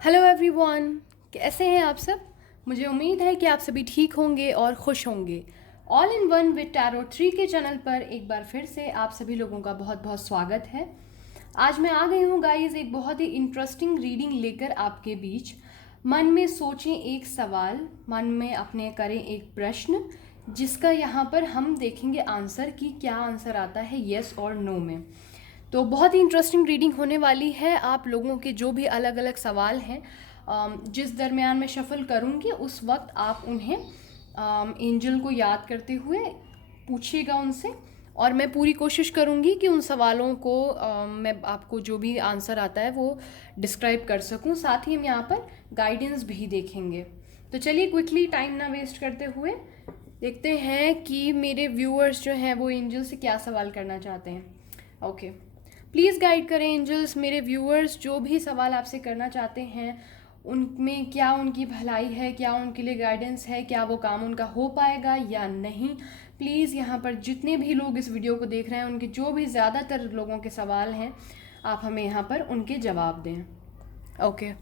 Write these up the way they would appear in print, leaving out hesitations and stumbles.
Hello everyone, कैसे हैं आप सब। मुझे उम्मीद है कि आप सभी ठीक होंगे और खुश होंगे। All in one with tarot 3 के चैनल पर एक बार फिर से आप सभी लोगों का बहुत बहुत स्वागत है। आज मैं आ गई हूँ गाइस एक बहुत ही इंटरेस्टिंग रीडिंग लेकर आपके बीच। मन में सोचें एक सवाल, मन में अपने करें एक प्रश्न, जिसका यहाँ पर हम देखेंगे आंसर कि क्या आंसर आता है येस और नो में। तो बहुत ही इंटरेस्टिंग रीडिंग होने वाली है। आप लोगों के जो भी अलग अलग सवाल हैं, जिस दरमियान मैं शफल करूँगी उस वक्त आप उन्हें एंजल को याद करते हुए पूछिएगा उनसे, और मैं पूरी कोशिश करूँगी कि उन सवालों को मैं आपको जो भी आंसर आता है वो डिस्क्राइब कर सकूँ। साथ ही हम यहाँ पर गाइडेंस भी देखेंगे। तो चलिए क्विकली टाइम ना वेस्ट करते हुए देखते हैं कि मेरे व्यूअर्स जो हैं वो एंजल से क्या सवाल करना चाहते हैं। ओके, प्लीज़ गाइड करें एंजल्स। मेरे व्यूअर्स जो भी सवाल आपसे करना चाहते हैं उनमें क्या उनकी भलाई है, क्या उनके लिए गाइडेंस है, क्या वो काम उनका हो पाएगा या नहीं। प्लीज़ यहाँ पर जितने भी लोग इस वीडियो को देख रहे हैं उनके जो भी ज़्यादातर लोगों के सवाल हैं आप हमें यहाँ पर उनके जवाब दें। ओके,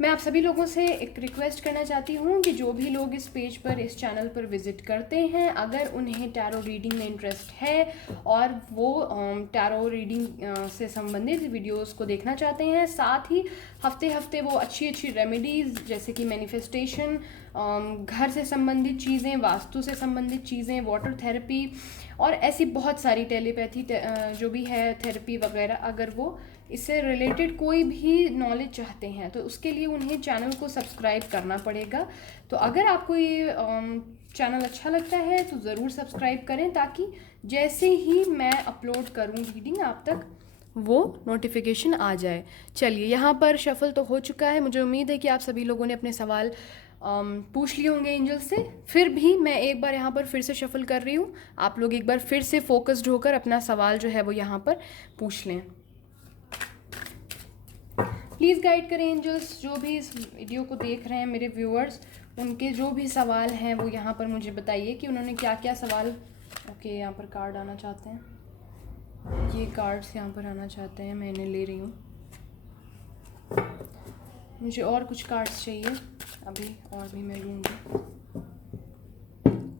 मैं आप सभी लोगों से एक रिक्वेस्ट करना चाहती हूँ कि जो भी लोग इस पेज पर, इस चैनल पर विज़िट करते हैं, अगर उन्हें टैरो रीडिंग में इंटरेस्ट है और वो टैरो रीडिंग से संबंधित वीडियोस को देखना चाहते हैं, साथ ही हफ्ते हफ्ते वो अच्छी अच्छी रेमेडीज़ जैसे कि मैनिफेस्टेशन, घर से संबंधित चीज़ें, वास्तु से संबंधित चीज़ें, वाटर थेरेपी और ऐसी बहुत सारी टेलीपैथी जो भी है थेरेपी वगैरह, अगर वो इससे रिलेटेड कोई भी नॉलेज चाहते हैं तो उसके लिए उन्हें चैनल को सब्सक्राइब करना पड़ेगा। तो अगर आपको ये चैनल अच्छा लगता है तो ज़रूर सब्सक्राइब करें, ताकि जैसे ही मैं अपलोड करूं रीडिंग आप तक वो नोटिफिकेशन आ जाए। चलिए, यहाँ पर शफल तो हो चुका है। मुझे उम्मीद है कि आप सभी लोगों ने अपने सवाल पूछ लिए होंगे एंजल से। फिर भी मैं एक बार यहाँ पर फिर से शफल कर रही हूँ। आप लोग एक बार फिर से फोकस्ड होकर अपना सवाल जो है वो यहाँ पर पूछ लें। प्लीज़ गाइड करें एंजल्स, जो भी इस वीडियो को देख रहे हैं मेरे व्यूअर्स, उनके जो भी सवाल हैं वो यहाँ पर मुझे बताइए कि उन्होंने क्या क्या सवाल। ओके, यहाँ पर कार्ड आना चाहते हैं, ये कार्ड्स यहाँ पर आना चाहते हैं, मैं इन्हें ले रही हूँ। मुझे और कुछ कार्ड्स चाहिए अभी, और भी मैं लूँगी।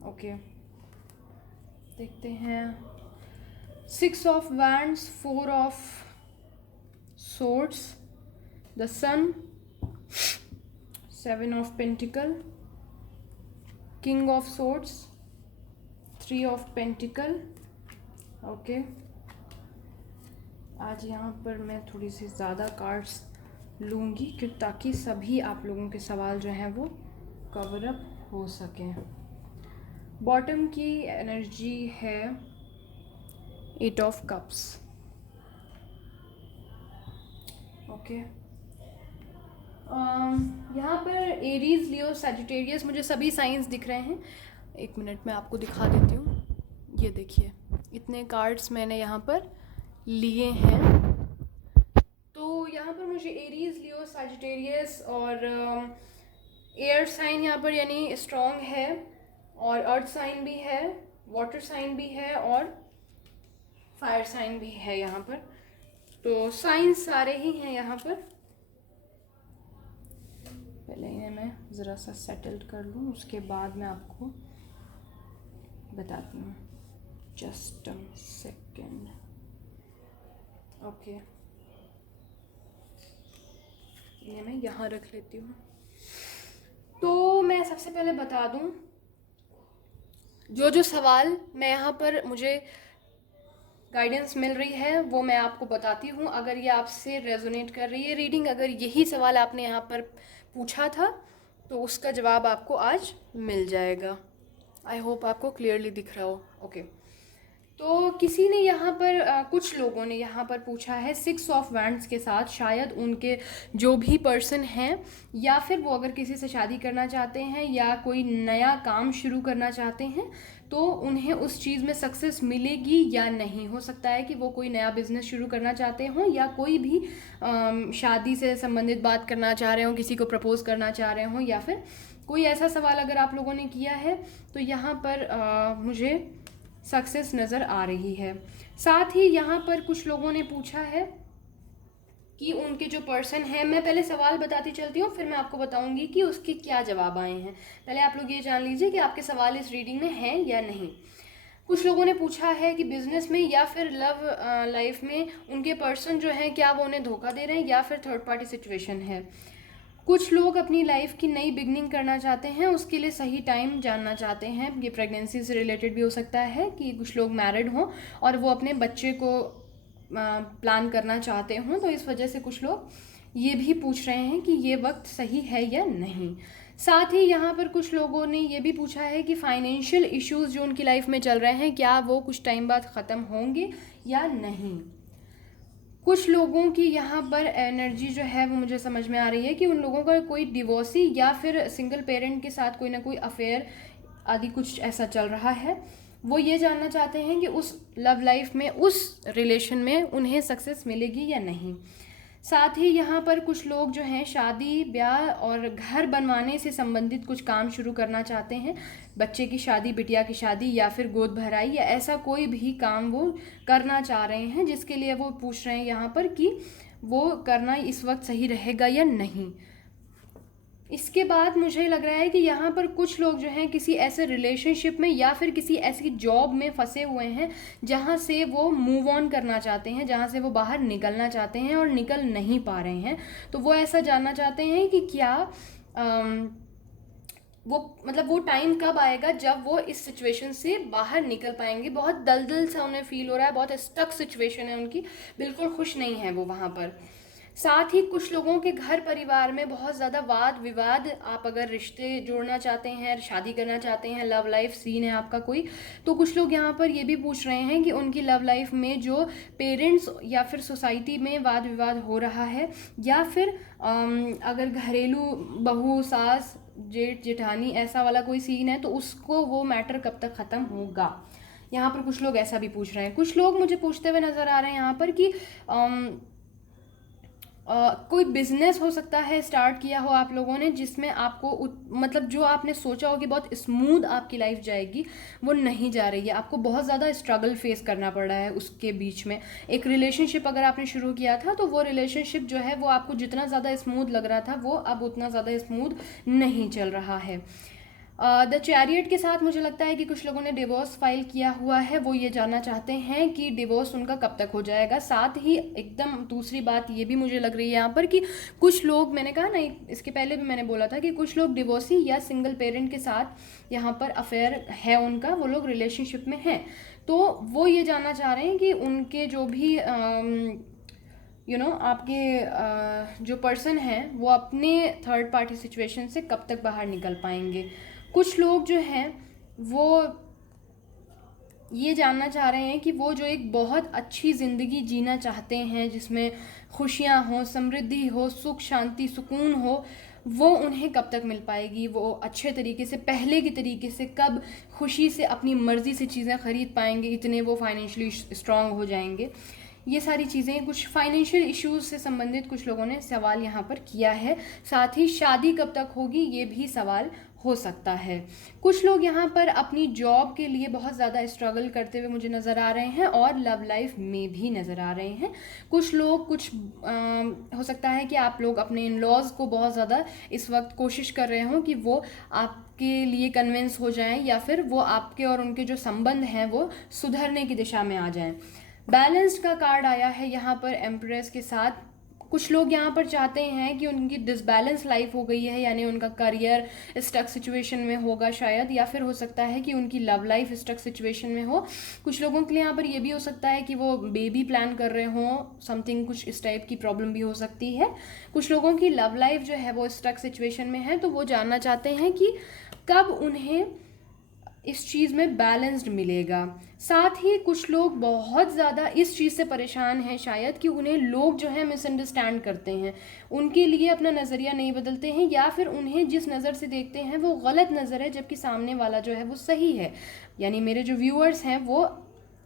ओके, देखते हैं। 6 of wands, 4 of swords, the sun, 7 of pentacle, king of swords, 3 of pentacle। Okay, आज यहाँ पर मैं थोड़ी सी ज़्यादा कार्ड्स लूँगी क्योंकि ताकि सभी आप लोगों के सवाल जो हैं वो कवर अप हो सकें। बॉटम की एनर्जी है 8 ऑफ कप्स। ओके, यहाँ पर एरीज, लियो, सैजिटेरियस, मुझे सभी साइंस दिख रहे हैं। एक मिनट में आपको दिखा देती हूँ। ये देखिए, इतने कार्ड्स मैंने यहाँ पर लिए हैं। तो यहाँ पर मुझे एरीज, लियो, सैजिटेरियस और एयर साइन यहाँ पर यानी स्ट्रॉन्ग है, और अर्थ साइन भी है, वाटर साइन भी है और फायर साइन भी है यहाँ पर। तो साइंस सारे ही हैं यहाँ पर। पहले इन्हें मैं ज़रा सा सेटल्ड कर लूँ, उसके बाद मैं आपको बताती हूँ। Just a second. ओके, इन्हें मैं यहाँ रख लेती हूँ। तो मैं सबसे पहले बता दूँ, जो सवाल मैं यहाँ पर मुझे गाइडेंस मिल रही है वो मैं आपको बताती हूँ। अगर ये आपसे रेजोनेट कर रही है रीडिंग, अगर यही सवाल आपने यहाँ पर पूछा था तो उसका जवाब आपको आज मिल जाएगा। आई होप आपको क्लियरली दिख रहा हो। ओके, तो किसी ने यहाँ पर कुछ लोगों ने यहाँ पर पूछा है 6 ऑफ वैंड्स के साथ, शायद उनके जो भी पर्सन हैं या फिर वो अगर किसी से शादी करना चाहते हैं या कोई नया काम शुरू करना चाहते हैं तो उन्हें उस चीज़ में सक्सेस मिलेगी या नहीं। हो सकता है कि वो कोई नया बिजनेस शुरू करना चाहते हों या कोई भी शादी से संबंधित बात करना चाह रहे हों, किसी को प्रपोज करना चाह रहे हों, या फिर कोई ऐसा सवाल अगर आप लोगों ने किया है तो यहाँ पर मुझे सक्सेस नज़र आ रही है। साथ ही यहाँ पर कुछ लोगों ने पूछा है कि उनके जो पर्सन है, मैं पहले सवाल बताती चलती हूँ, फिर मैं आपको बताऊँगी कि उसके क्या जवाब आए हैं। पहले आप लोग ये जान लीजिए कि आपके सवाल इस रीडिंग में हैं या नहीं। कुछ लोगों ने पूछा है कि बिजनेस में या फिर लव लाइफ में उनके पर्सन जो है क्या वो उन्हें धोखा दे रहे हैं या फिर थर्ड पार्टी सिचुएशन है। कुछ लोग अपनी लाइफ की नई बिगनिंग करना चाहते हैं, उसके लिए सही टाइम जानना चाहते हैं। ये प्रेगनेंसी से रिलेटेड भी हो सकता है कि कुछ लोग मैरिड हों और वो अपने बच्चे को प्लान करना चाहते हों, तो इस वजह से कुछ लोग ये भी पूछ रहे हैं कि ये वक्त सही है या नहीं। साथ ही यहाँ पर कुछ लोगों ने ये भी पूछा है कि फाइनेंशियल इश्यूज जो उनकी लाइफ में चल रहे हैं क्या वो कुछ टाइम बाद ख़त्म होंगे या नहीं। कुछ लोगों की यहाँ पर एनर्जी जो है वो मुझे समझ में आ रही है कि उन लोगों का कोई डिवोर्सी या फिर सिंगल पेरेंट के साथ कोई ना कोई अफेयर आदि कुछ ऐसा चल रहा है। वो ये जानना चाहते हैं कि उस लव लाइफ में, उस रिलेशन में उन्हें सक्सेस मिलेगी या नहीं। साथ ही यहाँ पर कुछ लोग जो हैं शादी ब्याह और घर बनवाने से संबंधित कुछ काम शुरू करना चाहते हैं। बच्चे की शादी, बिटिया की शादी या फिर गोद भराई या ऐसा कोई भी काम वो करना चाह रहे हैं, जिसके लिए वो पूछ रहे हैं यहाँ पर कि वो करना इस वक्त सही रहेगा या नहीं। इसके बाद मुझे लग रहा है कि यहाँ पर कुछ लोग जो हैं किसी ऐसे रिलेशनशिप में या फिर किसी ऐसी जॉब में फंसे हुए हैं जहाँ से वो मूव ऑन करना चाहते हैं, जहाँ से वो बाहर निकलना चाहते हैं और निकल नहीं पा रहे हैं। तो वो ऐसा जानना चाहते हैं कि क्या वो टाइम कब आएगा जब वो इस सिचुएशन से बाहर निकल पाएंगे। बहुत दलदल सा उन्हें फील हो रहा है, बहुत स्टक सिचुएशन है उनकी, बिल्कुल खुश नहीं है वो वहाँ पर। साथ ही कुछ लोगों के घर परिवार में बहुत ज़्यादा वाद विवाद, आप अगर रिश्ते जोड़ना चाहते हैं, शादी करना चाहते हैं, लव लाइफ सीन है आपका कोई, तो कुछ लोग यहाँ पर ये भी पूछ रहे हैं कि उनकी लव लाइफ में जो पेरेंट्स या फिर सोसाइटी में वाद विवाद हो रहा है या फिर अगर घरेलू बहू, सास, जेठ, जेठानी ऐसा वाला कोई सीन है तो उसको वो मैटर कब तक ख़त्म होगा। यहाँ पर कुछ लोग ऐसा भी पूछ रहे हैं। कुछ लोग मुझे पूछते हुए नज़र आ रहे हैं यहाँ पर कि कोई बिजनेस हो सकता है स्टार्ट किया हो आप लोगों ने, जिसमें आपको मतलब जो आपने सोचा हो कि बहुत स्मूथ आपकी लाइफ जाएगी वो नहीं जा रही है, आपको बहुत ज़्यादा स्ट्रगल फेस करना पड़ रहा है उसके बीच में। एक रिलेशनशिप अगर आपने शुरू किया था तो वो रिलेशनशिप जो है वो आपको जितना ज़्यादा स्मूथ लग रहा था वो अब उतना ज़्यादा स्मूथ नहीं चल रहा है। द चैरियट के साथ मुझे लगता है कि कुछ लोगों ने डिवोर्स फाइल किया हुआ है, वो ये जानना चाहते हैं कि डिवोर्स उनका कब तक हो जाएगा। साथ ही एकदम दूसरी बात ये भी मुझे लग रही है यहाँ पर कि कुछ लोग, मैंने कहा ना इसके पहले भी मैंने बोला था कि कुछ लोग डिवोर्सी या सिंगल पेरेंट के साथ यहाँ पर अफेयर है उनका, वो लोग रिलेशनशिप में हैं, तो वो ये जानना चाह रहे हैं कि उनके जो भी आपके जो पर्सन हैं वो अपने थर्ड पार्टी सिचुएशन से कब तक बाहर निकल पाएंगे। कुछ लोग जो हैं वो ये जानना चाह रहे हैं कि वो जो एक बहुत अच्छी ज़िंदगी जीना चाहते हैं जिसमें खुशियाँ हो, समृद्धि हो, सुख शांति सुकून हो, वो उन्हें कब तक मिल पाएगी। वो अच्छे तरीके से, पहले की तरीके से कब खुशी से अपनी मर्ज़ी से चीज़ें ख़रीद पाएंगे, इतने वो फाइनेंशियली स्ट्रांग हो जाएंगे। ये सारी चीज़ें, कुछ फाइनेंशियल इश्यूज से संबंधित कुछ लोगों ने सवाल यहाँ पर किया है। साथ ही शादी कब तक होगी ये भी सवाल हो सकता है। कुछ लोग यहाँ पर अपनी जॉब के लिए बहुत ज़्यादा स्ट्रगल करते हुए मुझे नज़र आ रहे हैं और लव लाइफ में भी नज़र आ रहे हैं। कुछ लोग हो सकता है कि आप लोग अपने इन लॉज को बहुत ज़्यादा इस वक्त कोशिश कर रहे हों कि वो आपके लिए कन्विंस हो जाएं या फिर वो आपके और उनके जो संबंध हैं वो सुधरने की दिशा में आ जाएं। बैलेंस्ड का कार्ड आया है यहाँ पर एम्प्रेस के साथ। कुछ लोग यहाँ पर चाहते हैं कि उनकी डिसबैलेंस लाइफ हो गई है, यानी उनका करियर स्टक सिचुएशन में होगा शायद, या फिर हो सकता है कि उनकी लव लाइफ स्टक सिचुएशन में हो। कुछ लोगों के लिए यहाँ पर ये भी हो सकता है कि वो बेबी प्लान कर रहे हों, समथिंग कुछ इस टाइप की प्रॉब्लम भी हो सकती है। कुछ लोगों की लव लाइफ जो है वो स्टक सिचुएशन में है, तो वो जानना चाहते हैं कि कब उन्हें इस चीज़ में बैलेंस्ड मिलेगा। साथ ही कुछ लोग बहुत ज़्यादा इस चीज़ से परेशान हैं शायद कि उन्हें लोग जो है मिसअंडरस्टैंड करते हैं, उनके लिए अपना नज़रिया नहीं बदलते हैं, या फिर उन्हें जिस नज़र से देखते हैं वो गलत नज़र है जबकि सामने वाला जो है वो सही है। यानी मेरे जो व्यूअर्स हैं वो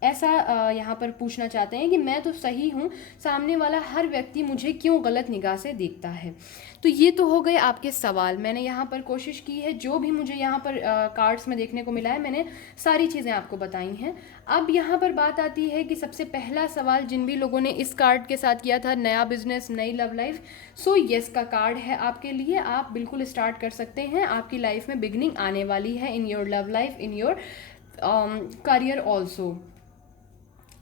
ऐसा यहाँ पर पूछना चाहते हैं कि मैं तो सही हूँ, सामने वाला हर व्यक्ति मुझे क्यों गलत निगाह से देखता है। तो ये तो हो गए आपके सवाल। मैंने यहाँ पर कोशिश की है, जो भी मुझे यहाँ पर कार्ड्स में देखने को मिला है मैंने सारी चीज़ें आपको बताई हैं। अब यहाँ पर बात आती है कि सबसे पहला सवाल जिन भी लोगों ने इस कार्ड के साथ किया था, नया बिजनेस नई लव लाइफ, सो यस का कार्ड है आपके लिए। आप बिल्कुल स्टार्ट कर सकते हैं, आपकी लाइफ में बिगनिंग आने वाली है in your love life, in your career also.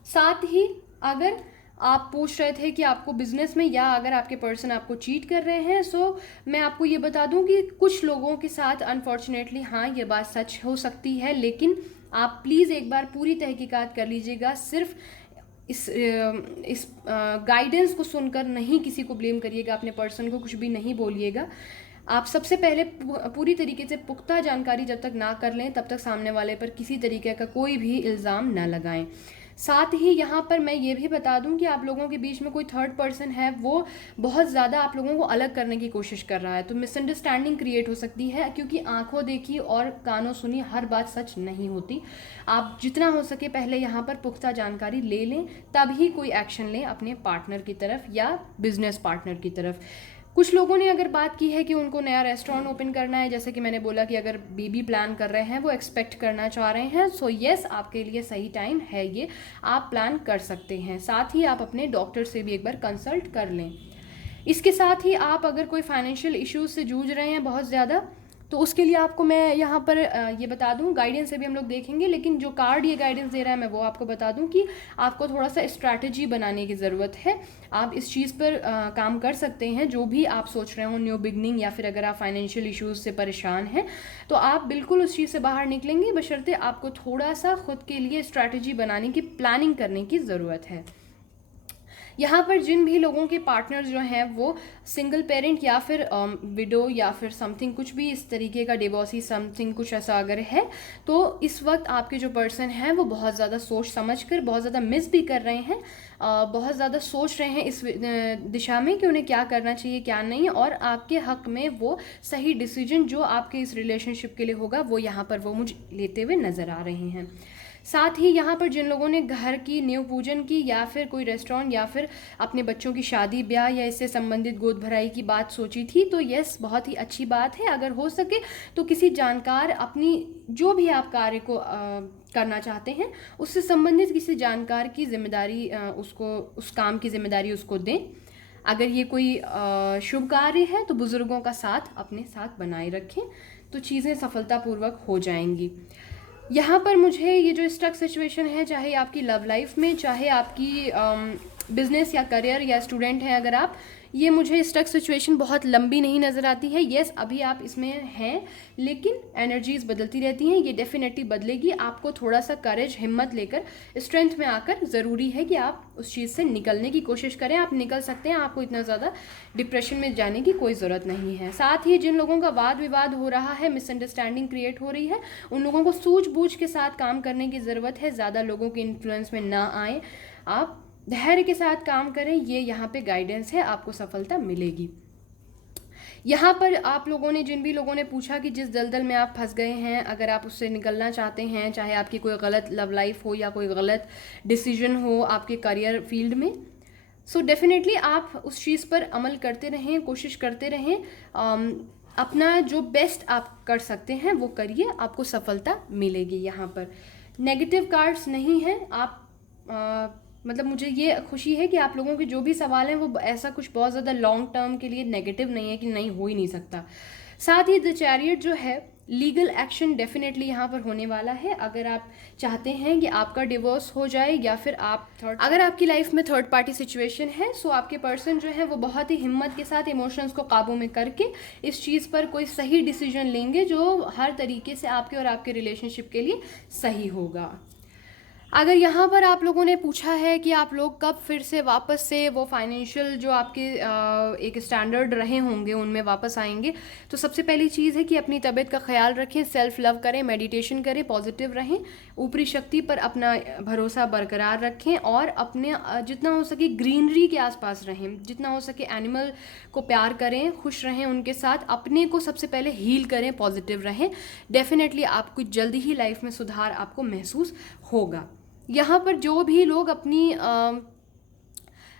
साथ ही अगर आप पूछ रहे थे कि आपको बिजनेस में या अगर आपके पर्सन आपको चीट कर रहे हैं, सो मैं आपको ये बता दूं कि कुछ लोगों के साथ अनफॉर्चुनेटली हाँ ये बात सच हो सकती है, लेकिन आप प्लीज़ एक बार पूरी तहकीकात कर लीजिएगा। सिर्फ इस गाइडेंस को सुनकर नहीं किसी को ब्लेम करिएगा, अपने पर्सन को कुछ भी नहीं बोलिएगा। आप सबसे पहले पूरी तरीके से पुख्ता जानकारी जब तक ना कर लें तब तक सामने वाले पर किसी तरीके का कोई भी इल्ज़ाम ना लगाएं। साथ ही यहाँ पर मैं ये भी बता दूं कि आप लोगों के बीच में कोई थर्ड पर्सन है, वो बहुत ज़्यादा आप लोगों को अलग करने की कोशिश कर रहा है, तो मिसअंडरस्टैंडिंग क्रिएट हो सकती है, क्योंकि आंखों देखी और कानों सुनी हर बात सच नहीं होती। आप जितना हो सके पहले यहाँ पर पुख्ता जानकारी ले लें, तभी कोई एक्शन लें अपने पार्टनर की तरफ या बिजनेस पार्टनर की तरफ। कुछ लोगों ने अगर बात की है कि उनको नया रेस्टोरेंट ओपन करना है, जैसे कि मैंने बोला कि अगर बेबी प्लान कर रहे हैं, वो एक्सपेक्ट करना चाह रहे हैं, सो यस आपके लिए सही टाइम है ये, आप प्लान कर सकते हैं। साथ ही आप अपने डॉक्टर से भी एक बार कंसल्ट कर लें। इसके साथ ही आप अगर कोई फाइनेंशियल इश्यूज से जूझ रहे हैं बहुत ज़्यादा, तो उसके लिए आपको मैं यहाँ पर ये बता दूँ, गाइडेंस से भी हम लोग देखेंगे, लेकिन जो कार्ड ये गाइडेंस दे रहा है मैं वो आपको बता दूँ कि आपको थोड़ा सा स्ट्रैटेजी बनाने की ज़रूरत है। आप इस चीज़ पर काम कर सकते हैं, जो भी आप सोच रहे हो न्यू बिगनिंग, या फिर अगर आप फाइनेंशियल इश्यूज से परेशान हैं तो आप बिल्कुल उस चीज़ से बाहर निकलेंगे, बशर्ते आपको थोड़ा सा खुद के लिए स्ट्रैटेजी बनाने की, प्लानिंग करने की ज़रूरत है। यहाँ पर जिन भी लोगों के पार्टनर्स जो हैं वो सिंगल पेरेंट या फिर विडो या फिर समथिंग कुछ भी इस तरीके का, डिवोर्सी समथिंग कुछ ऐसा अगर है, तो इस वक्त आपके जो पर्सन हैं वो बहुत ज़्यादा सोच समझ कर बहुत ज़्यादा मिस भी कर रहे हैं, बहुत ज़्यादा सोच रहे हैं इस दिशा में कि उन्हें क्या करना चाहिए क्या नहीं, और आपके हक में वो सही डिसीजन जो आपके इस रिलेशनशिप के लिए होगा वो यहाँ पर वो मुझे लेते हुए नज़र आ रहे हैं। साथ ही यहाँ पर जिन लोगों ने घर की नींव पूजन की, या फिर कोई रेस्टोरेंट, या फिर अपने बच्चों की शादी ब्याह या इससे संबंधित गोद भराई की बात सोची थी, तो यस बहुत ही अच्छी बात है। अगर हो सके तो किसी जानकार, अपनी जो भी आप कार्य को करना चाहते हैं उससे संबंधित किसी जानकार की जिम्मेदारी उसको, उस काम की जिम्मेदारी उसको दें। अगर ये कोई शुभ कार्य है तो बुज़ुर्गों का साथ अपने साथ बनाए रखें, तो चीज़ें सफलतापूर्वक हो जाएंगी। यहाँ पर मुझे ये जो स्टक सिचुएशन है, चाहे आपकी लव लाइफ में, चाहे आपकी बिजनेस या करियर या स्टूडेंट हैं अगर आप, ये मुझे स्टक सिचुएशन बहुत लंबी नहीं नज़र आती है। येस अभी आप इसमें हैं, लेकिन एनर्जीज बदलती रहती हैं, ये डेफिनेटली बदलेगी। आपको थोड़ा सा करेज, हिम्मत लेकर, स्ट्रेंथ में आकर ज़रूरी है कि आप उस चीज़ से निकलने की कोशिश करें। आप निकल सकते हैं, आपको इतना ज़्यादा डिप्रेशन में जाने की कोई ज़रूरत नहीं है। साथ ही जिन लोगों का वाद विवाद हो रहा है, मिसअंडरस्टैंडिंग क्रिएट हो रही है, उन लोगों को सूझबूझ के साथ काम करने की ज़रूरत है। ज़्यादा लोगों के इन्फ्लुएंस में ना आए, आप धैर्य के साथ काम करें, ये यहाँ पे गाइडेंस है, आपको सफलता मिलेगी। यहाँ पर आप लोगों ने, जिन भी लोगों ने पूछा कि जिस दलदल में आप फंस गए हैं, अगर आप उससे निकलना चाहते हैं, चाहे आपकी कोई गलत लव लाइफ हो या कोई गलत डिसीजन हो आपके करियर फील्ड में, सो डेफिनेटली आप उस चीज़ पर अमल करते रहें, कोशिश करते रहें, अपना जो बेस्ट आप कर सकते हैं वो करिए, आपको सफलता मिलेगी। यहाँ पर नेगेटिव कार्ड्स नहीं हैं। आप मतलब मुझे ये खुशी है कि आप लोगों के जो भी सवाल हैं वो ऐसा कुछ बहुत ज़्यादा लॉन्ग टर्म के लिए नेगेटिव नहीं है कि नहीं हो ही नहीं सकता। साथ ही द चैरियट जो है, लीगल एक्शन डेफिनेटली यहाँ पर होने वाला है। अगर आप चाहते हैं कि आपका डिवोर्स हो जाए या फिर आप अगर आपकी लाइफ में थर्ड पार्टी सिचुएशन है, सो आपके पर्सन जो है वो बहुत ही हिम्मत के साथ इमोशंस को काबू में करके इस चीज़ पर कोई सही डिसीजन लेंगे जो हर तरीके से आपके और आपके रिलेशनशिप के लिए सही होगा। अगर यहाँ पर आप लोगों ने पूछा है कि आप लोग कब फिर से वापस से वो फाइनेंशियल जो आपके एक स्टैंडर्ड रहे होंगे उनमें वापस आएंगे, तो सबसे पहली चीज़ है कि अपनी तबीयत का ख्याल रखें, सेल्फ लव करें, मेडिटेशन करें, पॉजिटिव रहें, ऊपरी शक्ति पर अपना भरोसा बरकरार रखें, और अपने जितना हो सके ग्रीनरी के आसपास रहें, जितना हो सके एनिमल को प्यार करें, खुश रहें उनके साथ, अपने को सबसे पहले हील करें, पॉजिटिव रहें। डेफिनेटली आपको जल्दी ही लाइफ में सुधार आपको महसूस होगा। यहाँ पर जो भी लोग अपनी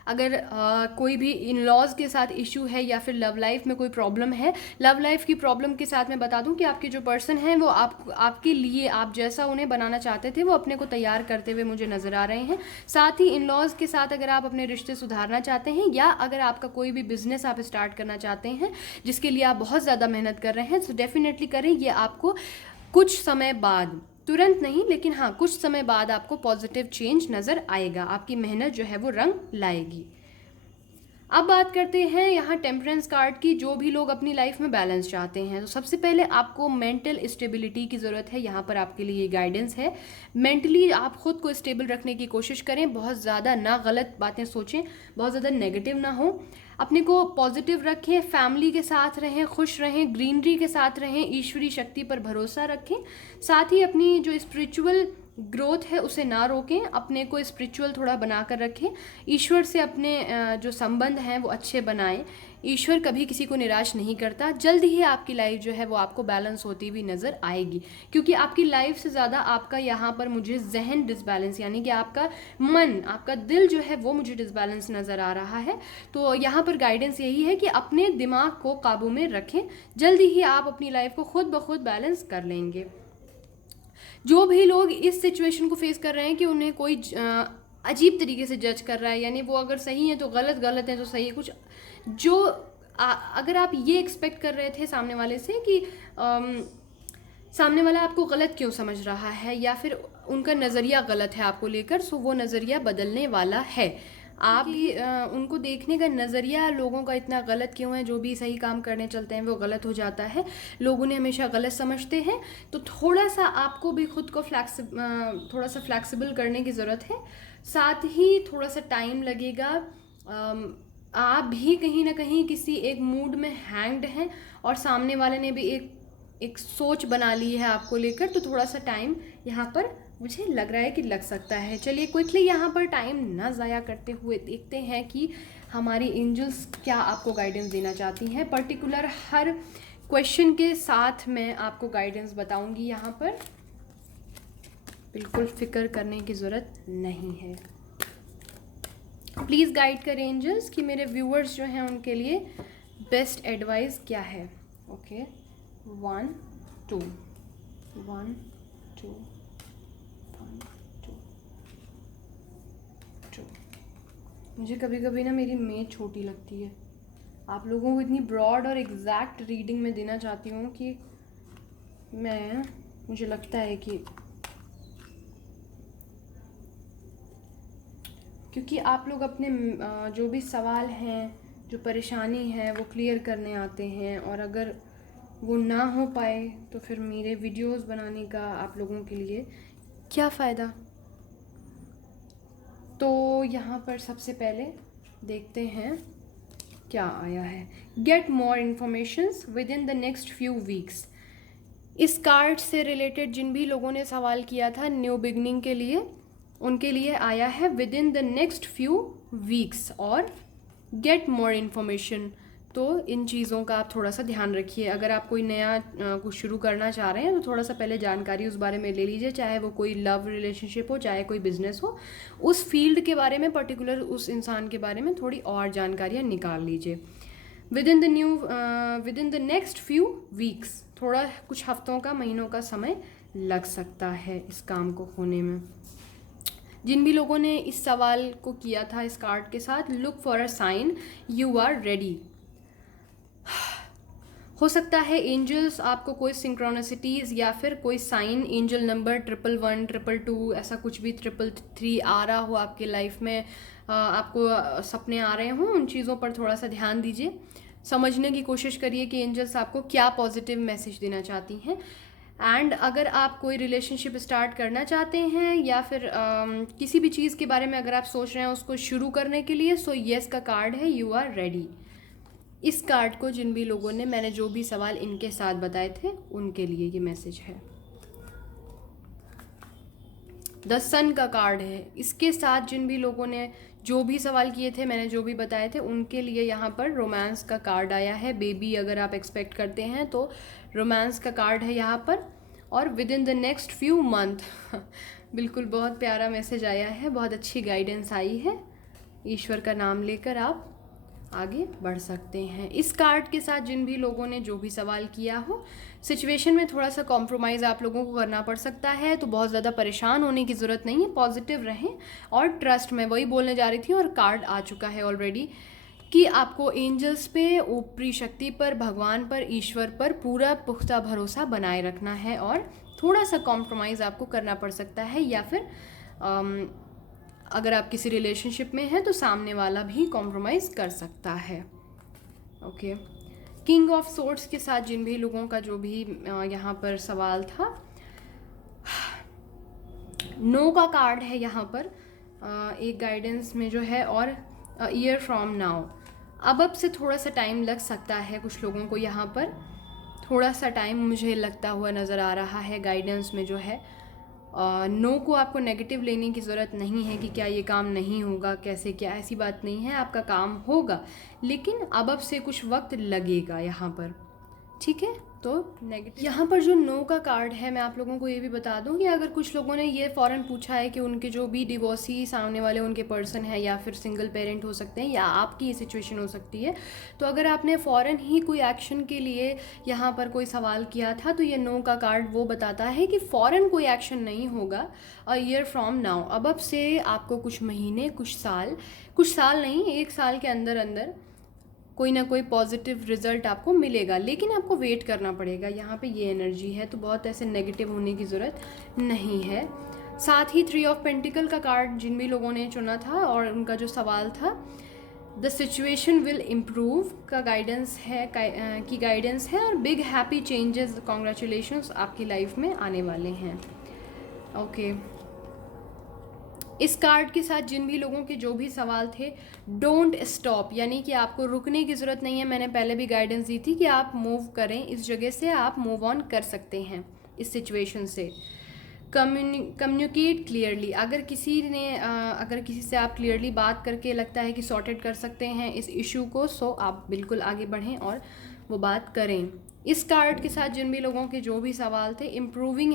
अगर कोई भी इन लॉज के साथ इशू है या फिर लव लाइफ में कोई प्रॉब्लम है, लव लाइफ की प्रॉब्लम के साथ मैं बता दूं कि आपके जो पर्सन हैं वो आपके लिए आप जैसा उन्हें बनाना चाहते थे वो अपने को तैयार करते हुए मुझे नज़र आ रहे हैं। साथ ही इन लॉज के साथ अगर आप अपने रिश्ते सुधारना चाहते हैं या अगर आपका कोई भी बिजनेस आप स्टार्ट करना चाहते हैं जिसके लिए आप बहुत ज़्यादा मेहनत कर रहे हैं, तो डेफिनेटली करें। ये आपको कुछ समय बाद, तुरंत नहीं लेकिन हाँ कुछ समय बाद आपको पॉजिटिव चेंज नज़र आएगा, आपकी मेहनत जो है वो रंग लाएगी। अब बात करते हैं यहाँ टेम्परेंस कार्ड की। जो भी लोग अपनी लाइफ में बैलेंस चाहते हैं तो सबसे पहले आपको मेंटल स्टेबिलिटी की ज़रूरत है। यहाँ पर आपके लिए गाइडेंस है, मेंटली आप खुद को स्टेबल रखने की कोशिश करें, बहुत ज़्यादा ना गलत बातें सोचें, बहुत ज़्यादा नेगेटिव ना हो, अपने को पॉजिटिव रखें, फैमिली के साथ रहें, खुश रहें, ग्रीनरी के साथ रहें, ईश्वरीय शक्ति पर भरोसा रखें। साथ ही अपनी जो स्पिरिचुअल ग्रोथ है उसे ना रोकें, अपने को स्पिरिचुअल थोड़ा बनाकर रखें, ईश्वर से अपने जो संबंध हैं वो अच्छे बनाएं। ईश्वर कभी किसी को निराश नहीं करता। जल्द ही आपकी लाइफ जो है वो आपको बैलेंस होती हुई नज़र आएगी, क्योंकि आपकी लाइफ से ज़्यादा आपका यहाँ पर मुझे जहन डिसबैलेंस यानी कि आपका मन, आपका दिल जो है वो मुझे डिसबैलेंस नज़र आ रहा है। तो यहाँ पर गाइडेंस यही है कि अपने दिमाग को काबू में रखें, जल्दी ही आप अपनी लाइफ को खुद ब खुद बैलेंस कर लेंगे। जो भी लोग इस सिचुएशन को फेस कर रहे हैं कि उन्हें कोई अजीब तरीके से जज कर रहा है, यानी वो अगर सही है तो गलत, गलत है तो सही है, कुछ जो अगर आप ये एक्सपेक्ट कर रहे थे सामने वाले से कि सामने वाला आपको गलत क्यों समझ रहा है या फिर उनका नज़रिया गलत है आपको लेकर, सो वो नज़रिया बदलने वाला है। आप भी उनको देखने का नज़रिया लोगों का इतना गलत क्यों है, जो भी सही काम करने चलते हैं वो गलत हो जाता है, लोग उन्हें हमेशा गलत समझते हैं। तो थोड़ा सा आपको भी खुद को थोड़ा सा फ्लैक्सिबल करने की ज़रूरत है। साथ ही थोड़ा सा टाइम लगेगा, आप भी कहीं ना कहीं किसी एक मूड में हैंग्ड हैं और सामने वाले ने भी एक सोच बना ली है आपको लेकर, तो थोड़ा सा टाइम यहाँ पर मुझे लग रहा है कि लग सकता है। चलिए क्विकली यहाँ पर टाइम ना ज़ाया करते हुए देखते हैं कि हमारी एंजल्स क्या आपको गाइडेंस देना चाहती हैं। पर्टिकुलर हर क्वेश्चन के साथ मैं आपको गाइडेंस बताऊंगी, यहाँ पर बिल्कुल फिक्र करने की ज़रूरत नहीं है। प्लीज़ गाइड करें एंजल्स कि मेरे व्यूअर्स जो हैं उनके लिए बेस्ट एडवाइस क्या है। ओके 1 2 1 2 मुझे कभी कभी ना मेरी मेज छोटी लगती है, आप लोगों को इतनी ब्रॉड और एग्जैक्ट रीडिंग में देना चाहती हूँ कि मुझे लगता है कि क्योंकि आप लोग अपने जो भी सवाल हैं, जो परेशानी है वो क्लियर करने आते हैं, और अगर वो ना हो पाए तो फिर मेरे वीडियोस बनाने का आप लोगों के लिए क्या फ़ायदा। तो यहाँ पर सबसे पहले देखते हैं क्या आया है। Get more informations with in the next few weeks. इस कार्ड से रिलेटेड जिन भी लोगों ने सवाल किया था न्यू बिगनिंग के लिए, उनके लिए आया है with in the next few weeks और गेट मोर इन्फॉर्मेशन। तो इन चीज़ों का आप थोड़ा सा ध्यान रखिए। अगर आप कोई नया कुछ शुरू करना चाह रहे हैं तो थोड़ा सा पहले जानकारी उस बारे में ले लीजिए, चाहे वो कोई लव रिलेशनशिप हो, चाहे कोई बिजनेस हो, उस फील्ड के बारे में, पर्टिकुलर उस इंसान के बारे में थोड़ी और जानकारियाँ निकाल लीजिए। With in the next few weeks, थोड़ा कुछ हफ्तों का, महीनों का समय लग सकता है इस काम को होने में। जिन भी लोगों ने इस सवाल को किया था इस कार्ड के साथ, look for a sign you are ready. हो सकता है एंजल्स आपको कोई सिंक्रोनिसिटीज़ या फिर कोई साइन, एंजल नंबर 111, 222, ऐसा कुछ भी 333 आ रहा हो आपके लाइफ में, आपको सपने आ रहे हों, उन चीज़ों पर थोड़ा सा ध्यान दीजिए, समझने की कोशिश करिए कि एंजल्स आपको क्या पॉजिटिव मैसेज देना चाहती हैं। एंड अगर आप कोई रिलेशनशिप स्टार्ट करना चाहते हैं या फिर किसी भी चीज़ के बारे में अगर आप सोच रहे हैं उसको शुरू करने के लिए, सो येस का कार्ड है, यू आर रेडी। इस कार्ड को जिन भी लोगों ने, मैंने जो भी सवाल इनके साथ बताए थे उनके लिए ये मैसेज है। द सन का कार्ड है, इसके साथ जिन भी लोगों ने जो भी सवाल किए थे, मैंने जो भी बताए थे, उनके लिए यहाँ पर रोमांस का कार्ड आया है। बेबी अगर आप एक्सपेक्ट करते हैं तो रोमांस का कार्ड है यहाँ पर। और with in the next few month बिल्कुल, बहुत प्यारा मैसेज आया है, बहुत अच्छी गाइडेंस आई है। ईश्वर का नाम लेकर आप आगे बढ़ सकते हैं। इस कार्ड के साथ जिन भी लोगों ने जो भी सवाल किया हो, सिचुएशन में थोड़ा सा कॉम्प्रोमाइज़ आप लोगों को करना पड़ सकता है, तो बहुत ज़्यादा परेशान होने की ज़रूरत नहीं है, पॉजिटिव रहें और ट्रस्ट में वही बोलने जा रही थी और कार्ड आ चुका है ऑलरेडी कि आपको एंजल्स पे, ऊपरी शक्ति पर, भगवान पर, ईश्वर पर पूरा पुख्ता भरोसा बनाए रखना है और थोड़ा सा कॉम्प्रोमाइज़ आपको करना पड़ सकता है, या फिर अगर आप किसी रिलेशनशिप में हैं तो सामने वाला भी कॉम्प्रोमाइज़ कर सकता है। ओके, किंग ऑफ सोर्ड्स के साथ जिन भी लोगों का जो भी यहाँ पर सवाल था, नो का कार्ड है यहाँ पर एक गाइडेंस में जो है, और ईयर फ्रॉम नाउ, अब से थोड़ा सा टाइम लग सकता है कुछ लोगों को, यहाँ पर थोड़ा सा टाइम मुझे लगता हुआ नज़र आ रहा है गाइडेंस में जो है। नो को आपको नेगेटिव लेने की ज़रूरत नहीं है कि क्या ये काम नहीं होगा, कैसे क्या, ऐसी बात नहीं है, आपका काम होगा, लेकिन अब से कुछ वक्त लगेगा यहाँ पर, ठीक है। तो नेगेटिव यहाँ पर जो नो का कार्ड है, मैं आप लोगों को ये भी बता दूं कि अगर कुछ लोगों ने ये फ़ौरन पूछा है कि उनके जो भी डिवोर्सी सामने वाले उनके पर्सन है, या फिर सिंगल पेरेंट हो सकते हैं, या आपकी ये सिचुएशन हो सकती है, तो अगर आपने फ़ौरन ही कोई एक्शन के लिए यहाँ पर कोई सवाल किया था, तो ये नो का कार्ड वो बताता है कि फ़ौरन कोई एक्शन नहीं होगा। अ ईयर फ्रॉम नाउ, अब से आपको कुछ महीने, कुछ साल नहीं, 1 साल के अंदर अंदर कोई ना कोई पॉजिटिव रिजल्ट आपको मिलेगा, लेकिन आपको वेट करना पड़ेगा। यहाँ पे ये एनर्जी है, तो बहुत ऐसे नेगेटिव होने की ज़रूरत नहीं है। साथ ही 3 ऑफ पेंटिकल का कार्ड जिन भी लोगों ने चुना था और उनका जो सवाल था, द सिचुएशन विल इम्प्रूव का गाइडेंस है, की गाइडेंस है, और बिग हैप्पी चेंजेस, कॉन्ग्रेचुलेशंस आपकी लाइफ में आने वाले हैं। ओके, इस कार्ड के साथ जिन भी लोगों के जो भी सवाल थे, डोंट स्टॉप, यानी कि आपको रुकने की ज़रूरत नहीं है। मैंने पहले भी गाइडेंस दी थी कि आप मूव करें, इस जगह से आप मूव ऑन कर सकते हैं इस सिचुएशन से। कम्युनिकेट क्लियरली, अगर किसी से आप क्लियरली बात करके लगता है कि सॉर्टेड कर सकते हैं इस इशू को, सो आप बिल्कुल आगे बढ़ें और वो बात करें। इस कार्ड के साथ जिन भी लोगों के जो भी सवाल थे, इम्प्रूविंग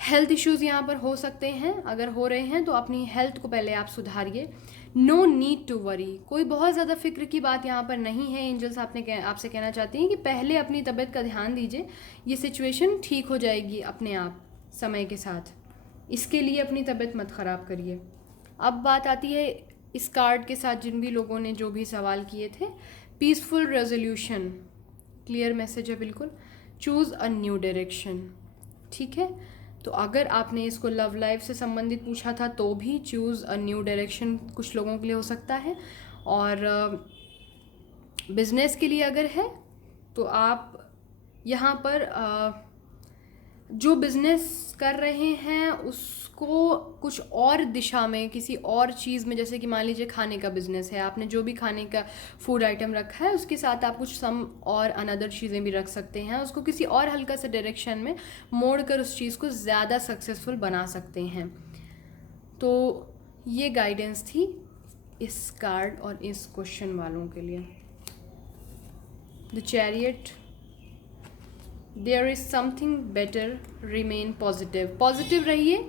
हेल्थ इश्यूज़ यहाँ पर हो सकते हैं, अगर हो रहे हैं तो अपनी हेल्थ को पहले आप सुधारिए। नो नीड टू वरी, कोई बहुत ज़्यादा फिक्र की बात यहाँ पर नहीं है। एंजल्स आपसे कहना चाहती हैं कि पहले अपनी तबीयत का ध्यान दीजिए, ये सिचुएशन ठीक हो जाएगी अपने आप समय के साथ, इसके लिए अपनी तबीयत मत ख़राब करिए। अब बात आती है इस कार्ड के साथ जिन भी लोगों ने जो भी सवाल किए थे, पीसफुल रेजोल्यूशन, क्लियर मैसेज है बिल्कुल। चूज़ अ न्यू डायरेक्शन, ठीक है। तो अगर आपने इसको लव लाइफ से संबंधित पूछा था तो भी चूज़ अ न्यू डायरेक्शन कुछ लोगों के लिए हो सकता है, और बिजनेस के लिए अगर है तो आप यहाँ पर जो बिज़नेस कर रहे हैं उसको कुछ और दिशा में, किसी और चीज़ में, जैसे कि मान लीजिए खाने का बिज़नेस है, आपने जो भी खाने का फूड आइटम रखा है उसके साथ आप कुछ सम और अनदर चीज़ें भी रख सकते हैं, उसको किसी और हल्का सा डायरेक्शन में मोड़ कर उस चीज़ को ज़्यादा सक्सेसफुल बना सकते हैं। तो ये गाइडेंस थी इस कार्ड और इस क्वेश्चन वालों के लिए। The chariot, there is something better, remain positive रहिए,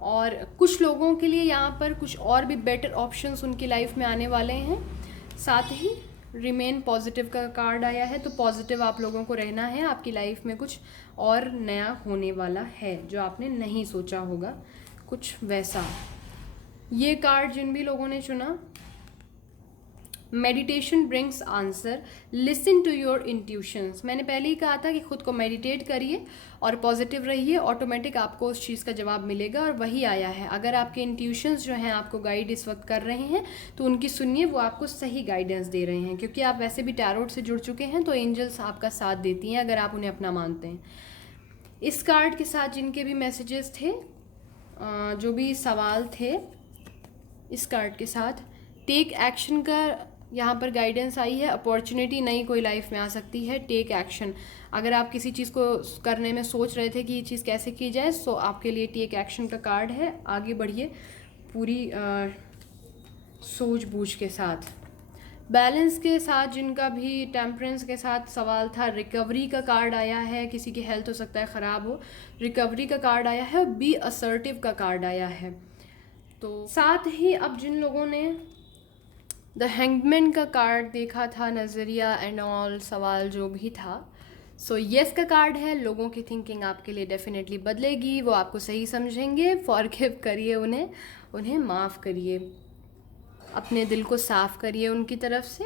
और कुछ लोगों के लिए यहाँ पर कुछ और भी बेटर ऑप्शंस उनकी लाइफ में आने वाले हैं। साथ ही रिमेन पॉजिटिव का कार्ड आया है, तो पॉजिटिव आप लोगों को रहना है, आपकी लाइफ में कुछ और नया होने वाला है जो आपने नहीं सोचा होगा, कुछ वैसा। ये कार्ड जिन भी लोगों ने चुना, meditation brings answer, listen to your intuitions, मैंने पहले ही कहा था कि खुद को मेडिटेट करिए और पॉजिटिव रहिए, ऑटोमेटिक आपको उस चीज़ का जवाब मिलेगा, और वही आया है। अगर आपके इंट्यूशंस जो हैं आपको गाइड इस वक्त कर रहे हैं तो उनकी सुनिए, वो आपको सही गाइडेंस दे रहे हैं, क्योंकि आप वैसे भी टैरोट से जुड़ चुके हैं, तो एंजल्स आपका साथ देती हैं अगर आप उन्हें अपना मानते हैं। इस कार्ड के साथ जिनके भी मैसेजेस थे, जो भी सवाल थे, इस कार्ड के साथ टेक एक्शन का यहाँ पर गाइडेंस आई है। अपॉर्चुनिटी नई कोई लाइफ में आ सकती है, टेक एक्शन। अगर आप किसी चीज़ को करने में सोच रहे थे कि ये चीज़ कैसे की जाए, सो आपके लिए टेक एक्शन का कार्ड है, आगे बढ़िए पूरी सूझबूझ के साथ। बैलेंस के साथ जिनका भी टेम्परेंस के साथ सवाल था, रिकवरी का कार्ड आया है, किसी की हेल्थ हो सकता है ख़राब हो, रिकवरी का कार्ड आया है, और बी असर्टिव का कार्ड आया है। तो साथ ही अब जिन लोगों ने द हैंगमैन का कार्ड देखा था, नज़रिया एंड ऑल सवाल जो भी था, सो येस का कार्ड है। लोगों की थिंकिंग आपके लिए डेफिनेटली बदलेगी, वो आपको सही समझेंगे, फॉरगिव करिए उन्हें माफ़ करिए, अपने दिल को साफ़ करिए उनकी तरफ से,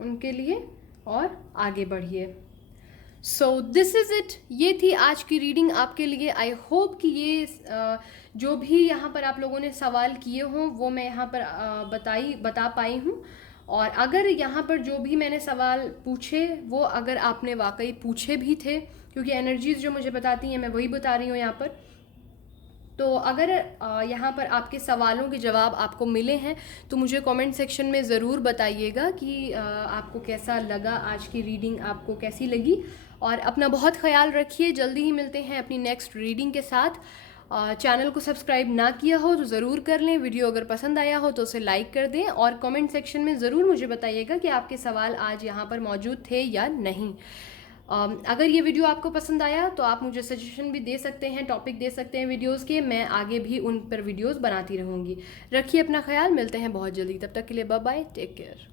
उनके लिए, और आगे बढ़िए। सो दिस इज़ इट, ये थी आज की रीडिंग आपके लिए। आई होप कि ये जो भी यहाँ पर आप लोगों ने सवाल किए हों वो मैं यहाँ पर बता पाई हूँ। और अगर यहाँ पर जो भी मैंने सवाल पूछे वो अगर आपने वाकई पूछे भी थे, क्योंकि एनर्जीज़ जो मुझे बताती हैं मैं वही बता रही हूँ यहाँ पर, तो अगर यहाँ पर आपके सवालों के जवाब आपको मिले हैं तो मुझे कमेंट सेक्शन में ज़रूर बताइएगा कि आपको कैसा लगा, आज की रीडिंग आपको कैसी लगी। और अपना बहुत ख्याल रखिए, जल्दी ही मिलते हैं अपनी नेक्स्ट रीडिंग के साथ। चैनल को सब्सक्राइब ना किया हो तो ज़रूर कर लें, वीडियो अगर पसंद आया हो तो उसे लाइक कर दें, और कमेंट सेक्शन में ज़रूर मुझे बताइएगा कि आपके सवाल आज यहाँ पर मौजूद थे या नहीं। अगर ये वीडियो आपको पसंद आया तो आप मुझे सजेशन भी दे सकते हैं, टॉपिक दे सकते हैं वीडियोस के, मैं आगे भी उन पर वीडियोस बनाती रहूँगी। रखिए अपना ख्याल, मिलते हैं बहुत जल्दी, तब तक के लिए बाय बाय, टेक केयर।